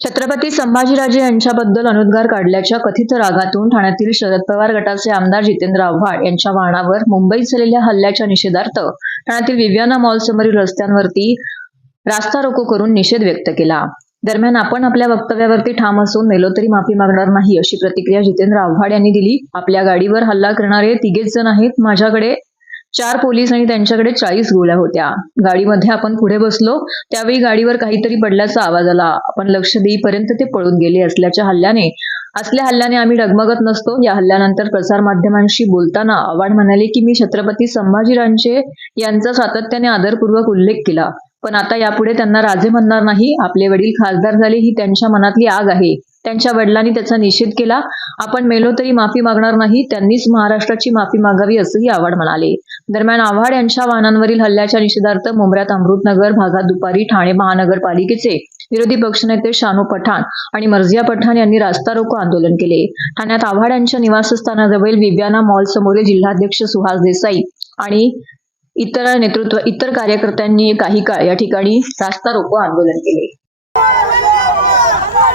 छत्रपती संभाजीराजे यांच्याबद्दल अनुद्गार काढल्याच्या कथित रागातून ठाण्यातील शरद पवार गटाचे आमदार जितेंद्र आव्हाड यांच्या वाहनावर मुंबईत झालेल्या हल्ल्याच्या निषेधार्थ ठाण्यातील विव्याना मॉल समोरील रस्त्यांवरती रास्ता रोको करून निषेध व्यक्त केला. दरम्यान आपण आपल्या वक्तव्यावरती ठाम असून मेलो तरी माफी मागणार नाही अशी प्रतिक्रिया जितेंद्र आव्हाड यांनी दिली. आपल्या गाडीवर हल्ला करणारे तिघेच जण आहेत. माझ्याकडे चार पोलीस आणि त्यांच्याकडे चाळीस गोळ्या होत्या. गाडीमध्ये आपण पुढे बसलो त्यावेळी गाडीवर काहीतरी पडल्याचा आवाज आला. आपण लक्ष देईपर्यंत ते पळून गेले असल्याच्या हल्ल्याने. असल्या हल्ल्याने आम्ही डगमगत नसतो. या हल्ल्यानंतर प्रसारमाध्यमांशी बोलताना आव्हाड म्हणाले की मी छत्रपती संभाजीराजे यांचा सातत्याने आदरपूर्वक उल्लेख केला. पण आता यापुढे त्यांना राजे म्हणणार नाही. आपले वडील खासदार झाले ही त्यांच्या मनातली आग आहे. त्यांच्या वडिलांनी त्याचा निषेध केला. आपण मेलो तरी माफी मागणार नाही त्यांनीच महाराष्ट्राची माफी मागावी असंही आव्हाड म्हणाले. दरम्यान आव्हाड यांच्या वाहनांवरील हल्ल्याच्या निषेधार्थ मुंबऱ्यात अमृतनगर भागात दुपारी ठाणे महानगरपालिकेचे विरोधी पक्षनेते शानू पठाण आणि मर्जिया पठाण यांनी रास्ता रोको आंदोलन केले. ठाण्यात आव्हाड यांच्या निवासस्थानाजवळील विव्याना मॉल समोरील जिल्हाध्यक्ष सुहास देसाई आणि इतर नेतृत्व इतर कार्यकर्त्यांनी काही काळ या ठिकाणी रास्ता रोको आंदोलन केले.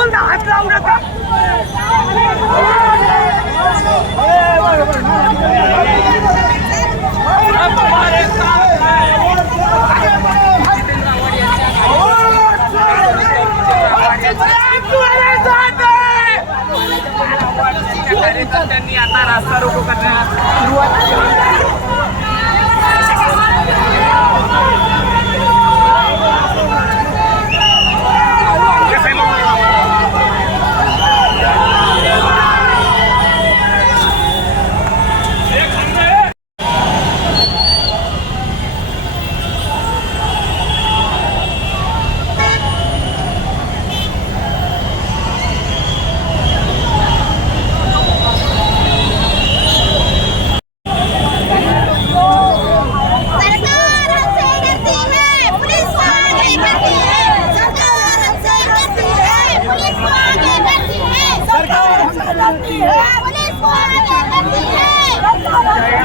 मॅडम हात लावू नका. त्यांनी आता रास्ता रोको करण्यात. 我累死我了，赶紧走！